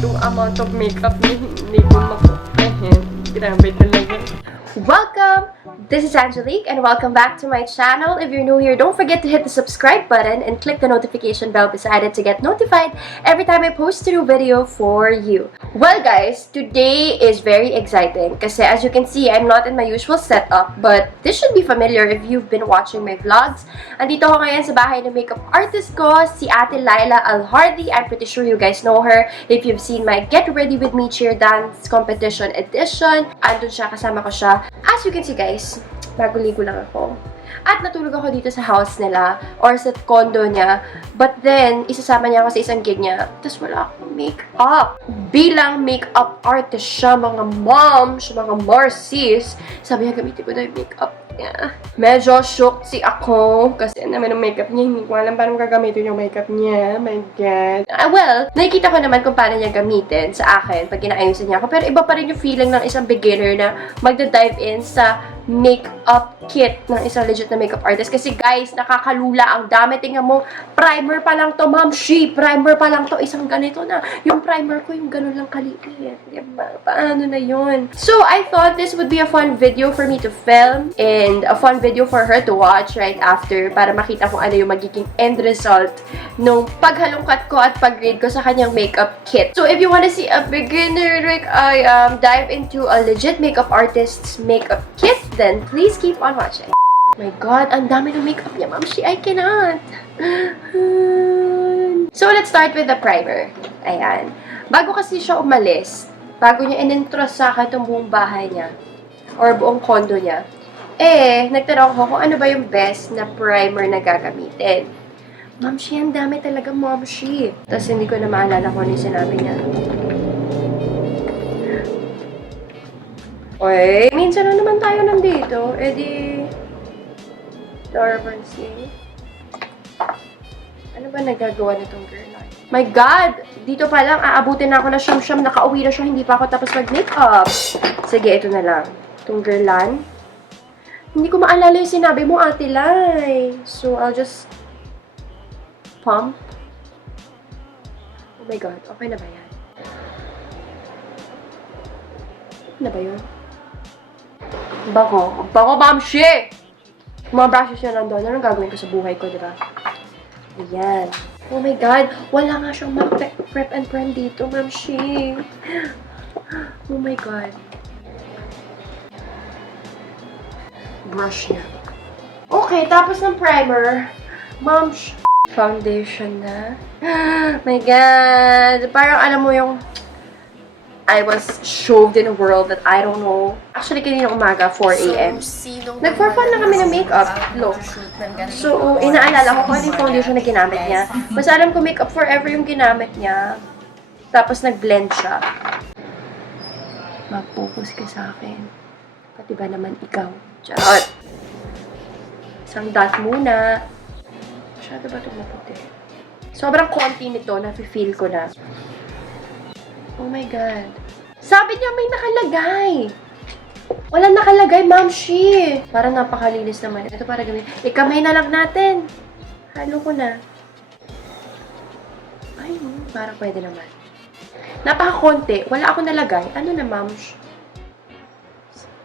yung amount of makeup na hindi ko makukuhin. Grabe talaga. Welcome! This is Angelique and welcome back to my channel. If you're new here, don't forget to hit the subscribe button and click the notification bell beside it to get notified every time I post a new video for you. Well guys, today is very exciting kasi as you can see, I'm not in my usual setup, but this should be familiar if you've been watching my vlogs. Andito ako ngayon sa bahay ng makeup artist ko, si Ate Laila Alhardy. I'm pretty sure you guys know her if you've seen my Get Ready With Me Cheer Dance Competition edition. Andun siya, kasama ko siya. As you can see guys, bago ligo lang ako. At natulog ako dito sa house nila or sa condo niya. But then, isasama niya ako sa isang gig niya. Tapos wala akong makeup. Bilang makeup artist siya, mga moms, mga marcies, sabi niya gamitin ko na yung makeup niya. Medyo shocked si ako kasi naman ang makeup niya. Hindi ko alam paano gagamitin yung makeup niya. My God. Well, nakikita ko naman kung paano niya gamitin sa akin pag inaayusin niya ako. Pero iba pa rin yung feeling ng isang beginner na magda-dive in sa makeup kit ng isang legit na makeup artist. Kasi guys, nakakalula ang dami. Tingnan mo, primer pa lang to, ma'am. Primer pa lang to. Isang ganito na. Yung primer ko, yung ganun lang kaliit. Diba? Paano na yun? So, I thought this would be a fun video for me to film and a fun video for her to watch right after para makita kung ano yung magiging end result nung paghalungkat ko at pag-grade ko sa kanyang makeup kit. So, if you wanna see a beginner, like I dive into a legit makeup artist's makeup kit, then please keep on watching. Oh my God, ang dami ng makeup niya, ma'am. I cannot. So, let's start with the primer. Ayan. Bago kasi siya umalis, bago niya in-entrust sa akin itong buong bahay niya, or buong condo niya, nagtanong ko kung ano ba yung best na primer na gagamitin. Ma'am, ang dami talaga, ma'am. Tapos hindi ko na maalala kung ano yung sinabi niya. Oy, minsan na naman tayo nandito. Di... Darbancy. Ano ba nagagawa nitong girl na? My God! Dito pa lang, aabutin na ako na siyam-siyam. Nakauwi na siya, hindi pa ako tapos mag-makeup. Sige, ito na lang. Itong girlan. Hindi ko maalala yung sinabi mo, Ate Lai. So, I'll just... pump. Oh my God, okay na ba yan? Ano ba yun? Bako, ma'am, mga brushes yun nandun. Anong gagawin ko sa buhay ko, diba? Ayan. Oh my God, wala nga siyang prep and prime dito, ma'am, Oh my God. Brush niya. Okay, tapos ng primer, ma'am, foundation na. My God, parang alam mo yung I was shoved in a world that I don't know. Actually, kanina umaga, 4 a.m. Nag-for-fun na kami ng makeup look. So, inaalala ko kung ano yung foundation na ginamit niya. Mas alam ko makeup forever yung ginamit niya. Tapos nag-blend siya. Mag-focus ka sa akin. Pati ba naman ikaw? Charot! Isang dot muna. Masyado ba ito maputi? Sobrang konti nito, nafe-feel ko na. Oh my God. Sabi niya may nakalagay. Walang nakalagay, ma'am, Parang napakalinis naman. Ito para gawin. Ikamay na lang natin. Halo ko na. Ay, parang pwede naman. Napaka-konti. Wala akong nalagay. Ano na, ma'am?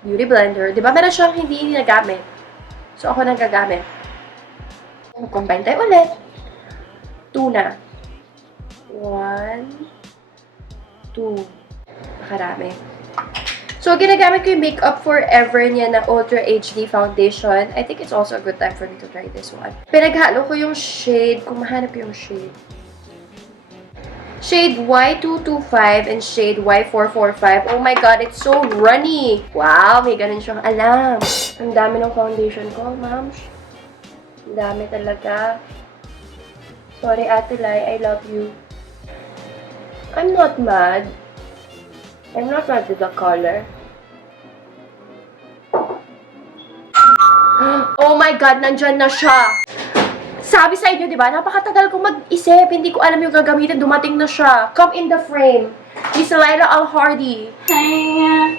Beauty blender. Diba meron siyang hindi nagamit? So, ako nang gagamit. Combine tayo ulit. 2 na. 1, 2. Nakarami. So, ginagamit ko yung Makeup Forever niya na Ultra HD Foundation. I think it's also a good time for me to try this one. Pinaghalo ko yung shade. Kung mahanap yung shade. Shade Y225 and shade Y445. Oh my God, it's so runny. Wow, may ganun siyang alam. Ang dami ng foundation ko, ma'am. Ang dami talaga. Sorry, Ate Lai, I love you. I'm not mad. I'm not mad with the color. Oh my God, nandyan na siya. Sabi sa inyo, di ba? Napakatagal kong mag-isip. Hindi ko alam yung gagamitin. Dumating na siya. Come in the frame. Miss Laila Alhardy. Hi.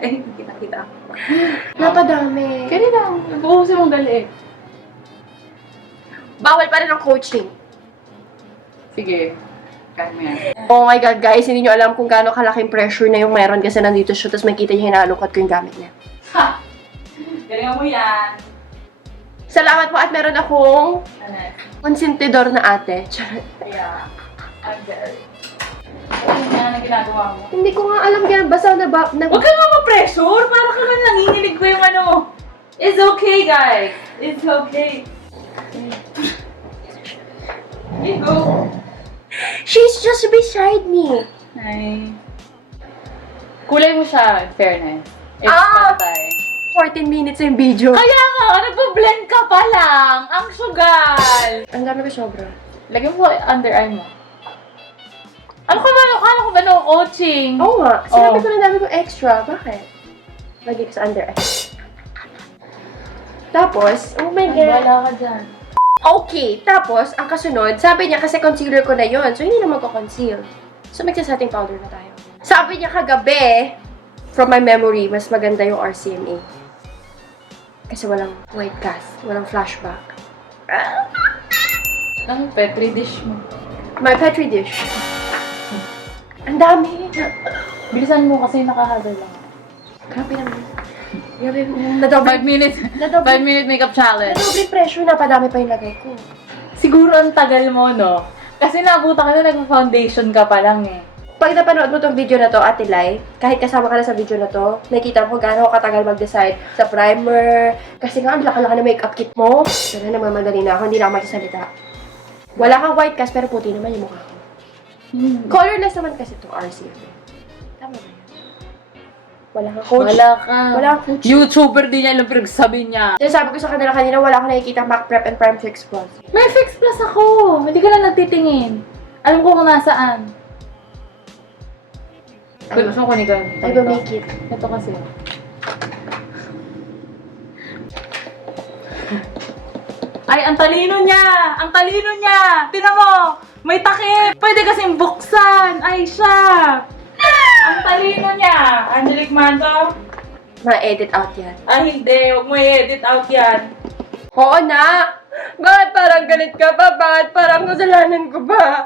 Ay, kita-kita. Napadami. Kaya lang. Nag-uusap mong galit. Bawal pa rin ang coaching. Sige. Kaya mo yan. Oh my God, guys, hindi nyo alam kung gaano kalaking pressure na yung meron kasi nandito siya, tapos makita nyo hinalukot ko yung gamit niya. Ha! Galingan mo yan. Salamat po at meron akong Ano? konsentidor na ate. Charot. Yeah. I'm very. Ano yan ang ginagawa mo? Hindi ko nga alam yan, basta Huwag ka nga ma-pressure! Para ka man nanginginig ko yung ano. It's okay, guys. It's okay. Here you go. She's just beside me. Hi. Kulay mo siya, in fairness. It's pantay. 14 minutes yung video. Kaya nga, nagpa-blend ka pa lang. Ang sugal. Ang dami ko sobra. Lagyan mo under eye mo. Ano ka ba no coaching? Oo nga, sinabi ko na dami ko extra. Bakit? Lagi ko sa under eye. Tapos, oh my God. Wala ka dyan. Okay, tapos, ang kasunod, sabi niya kasi concealer ko na yon, so hindi na magko-conceal. So, magsa-setting powder na tayo. Sabi niya kagabi, from my memory, mas maganda yung RCMA. Kasi walang white cast, walang flashback. Ang petri dish mo. My petri dish. Ang dami. Bilisan mo kasi nakahabol lang. Grabe naman. Grabe, nadoble. 5 minutes. 5 minute makeup challenge. Nadoble pressure na padami pa yung lagay ko. Siguro ang tagal mo, no? Kasi nabuta ka na nag-foundation ka pa lang eh. Pag napanood mo tong video na to, Ate Lai, kahit kasama ka na sa video na to, nakikita mo gaano ako katagal mag-decide sa primer. Kasi nga, ang laka-laka na makeup kit mo. Pero namamadali na ako, hindi na ako magsasalita. Wala kang white cast, pero puti naman yung mukha ko. Colorless naman kasi to RCF. Tama ba yan? Wala kang coach. Wala ka. Wala kang coach. YouTuber din niya, alam pinagsabi niya. Kaya sabi ko sa kanila kanina, wala akong nakikita MAC Prep and Prime Fix Plus. May Fix Plus ako. Hindi ka lang nagtitingin. Alam ko kung nasaan. Gusto mo kunin ka? I will make it. Ito kasi. Ay, ang talino niya! Ang talino niya! Tingnan mo! May takip! Pwede kasing buksan! Ay, siya! Ang talino niya! Angelique Manto? Ma-edit out yan. Ay, hindi. Huwag mo i-edit out yan. Oo na! Bakit parang galit ka ba? Bakit parang kasalanan ko ba?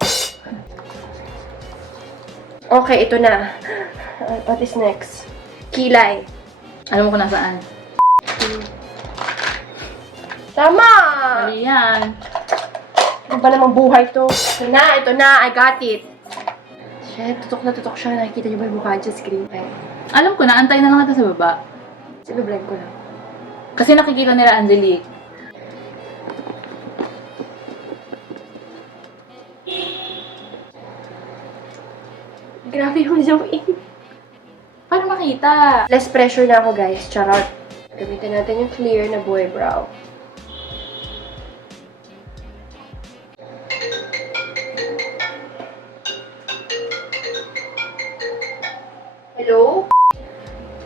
Okay, ito na. What is next? Kilay. Alam mo kung nasaan? Tama! Mali yan. Ano ba namang buhay to? Ito na, I got it. Shit, tutok na tutok siya. Nakikita niyo ba yung mukha sa screen? Okay. Alam ko na, antay na lang kita sa baba. Sige, blend ko lang. Kasi nakikita nila Angelique. Grabe yung zoom in. Paano makita? Less pressure na ako, guys. Charot. Gamitin natin yung clear na boy brow. Hello?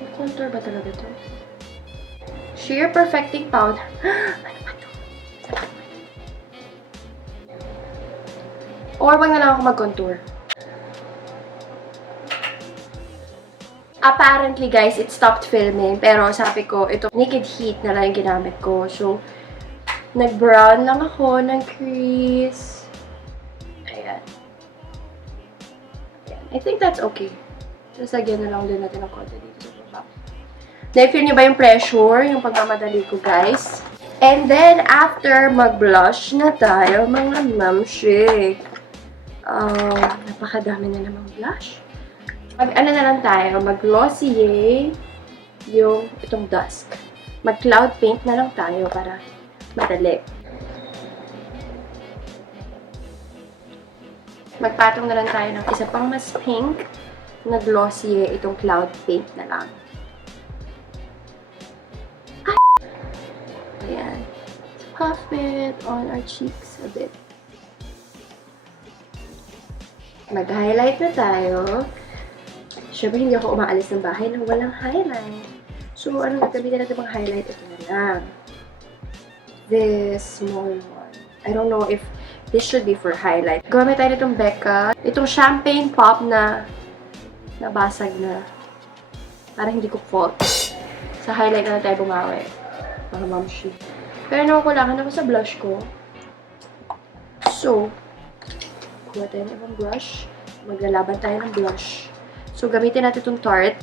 May contour ba talaga to? Sheer Perfecting Powder. Ano ba to? Or wag na lang ako mag-contour. Apparently, guys, it stopped filming. Pero sabi ko, ito, Naked Heat na lang yung ginamit ko. So, nag-brown lang ako ng crease. Ayan. Ayan. I think that's okay. Sasagyan na lang din natin ang konti dito sa baba. Na-feel nyo ba yung pressure? Yung pagmamadali ko, guys? And then, after mag-blush na tayo, mga mamshi. Napakadami na namang blush. Ano na lang tayo, mag-glossier yung itong dusk. Mag-cloud paint na lang tayo para madali. Magpatong na lang tayo ng isa pang mas pink na glossier itong cloud paint na lang. Ayan. Puff it on our cheeks a bit. Mag-highlight na tayo. Siyempre, hindi ako umaalis ng bahay nang walang highlight. So, ano gagamitin natin pang highlight? Ito na lang. This small one. I don't know if this should be for highlight. Gumamit tayo nitong Becca. Itong champagne pop na nabasag na. Parang hindi ko fault. Sa highlight na tayo bumawi. Mga mamshi. Pero nakukulangan ako sa blush ko. So, kuha tayo ng ibang blush. Maglalaban tayo ng blush. So, gamitin natin itong Tarte.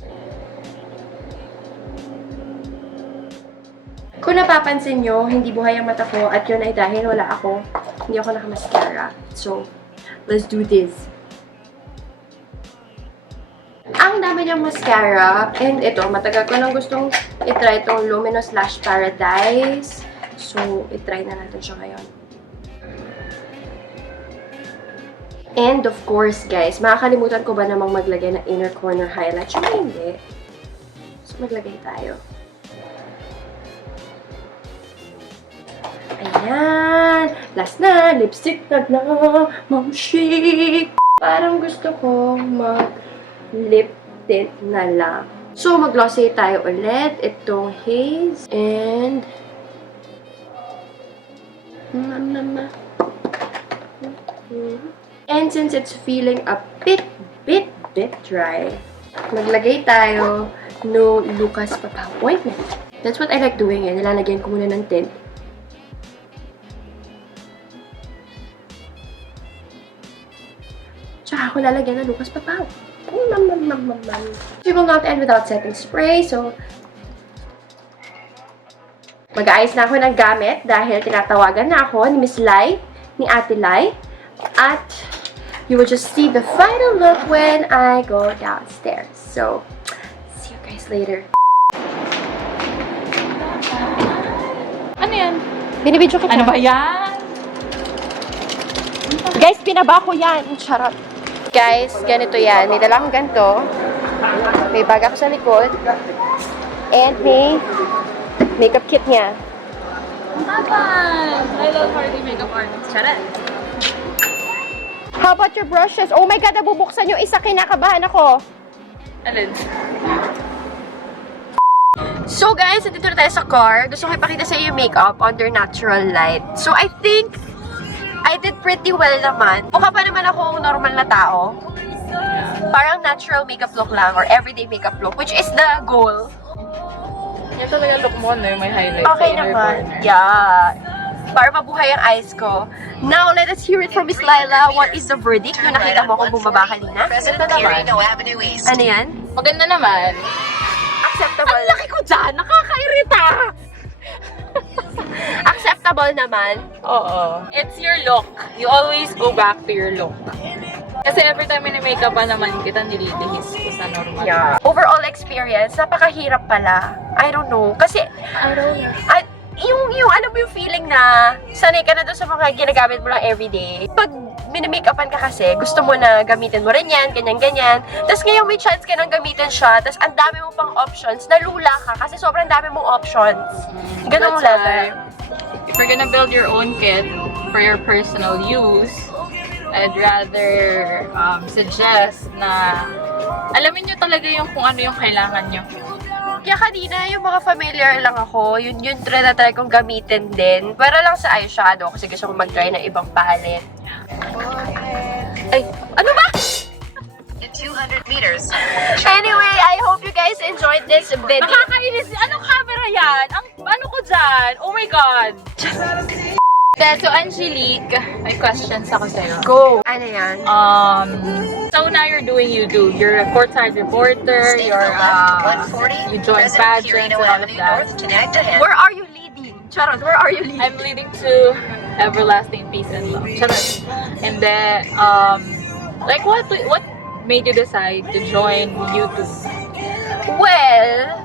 Kung napapansin nyo, hindi buhay ang mata ko at yun ay dahil wala ako. Hindi ako naka-mascara. So, let's do this. Ang dami niyang mascara. And ito, matagal ko nang gustong itry itong Luminous Lash Paradise. So, itry na natin siya ngayon. And of course, guys, makakalimutan ko ba namang maglagay ng inner corner highlight? Siyempre hindi. So, maglagay tayo. Ayan! Last na! Lipstick na lang! Mamshik! Parang gusto ko mag-lip tint na lang. So, mag-glossy tayo ulit. Itong Haze. And and since it's feeling a bit dry, maglagay tayo no Lucas Papaw ointment. That's what I like doing eh. Nilalagyan ko muna ng tint. Tsaka ako lalagyan ng Lucas Papaw. We will not end without setting spray. So, mag-aayos na ako ng gamit dahil tinatawagan na ako ni Miss Lai, ni Ate Lai. At you will just see the final look when I go downstairs. So, see you guys later. Ano yan? Binibidyo kita. Ano ba yan? Guys, pinaba ko yan. Charot. Guys, ganito yan. May dala akong ganito. May bag ako sa likod. And may makeup kit niya. I love party makeup artist. Charot. How about your brushes? Oh my God, nabubuksan yung isa. Kinakabahan ako. Alin? So guys, nandito na tayo sa car. Gusto ko ipakita sa iyo yung makeup under natural light. So I think I did pretty well naman. Mukha pa naman ako normal na tao. Parang natural makeup look lang or everyday makeup look, which is the goal. Yan talaga look mo, no? May highlight Okay sa inner naman. corner. Yeah. Para mabuhay ang eyes ko. Now, let us hear it from Miss Laila. What is the verdict? Yung nakita mo kung bumaba kanina? Ano yan? Maganda naman. Acceptable. Ang laki ko dyan! Nakakairita! Acceptable naman. Oo. It's your look. You always go back to your look. Kasi every time makeup pa naman kita, nililihis ko sa normal. Yeah. Overall experience, napakahirap pala. I don't know. Kasi, yung alam mo yung feeling na sanay ka na doon sa mga ginagamit mo lang everyday. Pag mini-makeupan ka kasi, gusto mo na gamitin mo rin yan, ganyan-ganyan. Tapos ngayon may chance ka nang gamitin siya, tapos ang dami mo pang options, nalula ka kasi sobrang dami mong options. Ganong level. If you're gonna build your own kit for your personal use, I'd rather suggest na alamin nyo talaga yung kung ano yung kailangan nyo. Kaya kanina, yung mga familiar lang ako, yun try kong gamitin din. Para lang sa eyeshadow, kasi gusto kong mag-try ng ibang palette. Ay, ano ba? In 200 meters. Anyway, I hope you guys enjoyed this video. Nakakainis! Anong camera yan? Ano ko dyan? Oh my God! So, Angelique, may questions ako sa'yo. Go! Ano yan? So now you're doing YouTube. You're a courtside reporter. You join pageants and all of that. Where are you leading? Charot, where are you leading? I'm leading to everlasting peace and love. Charot. And then, like what made you decide to join YouTube? Well,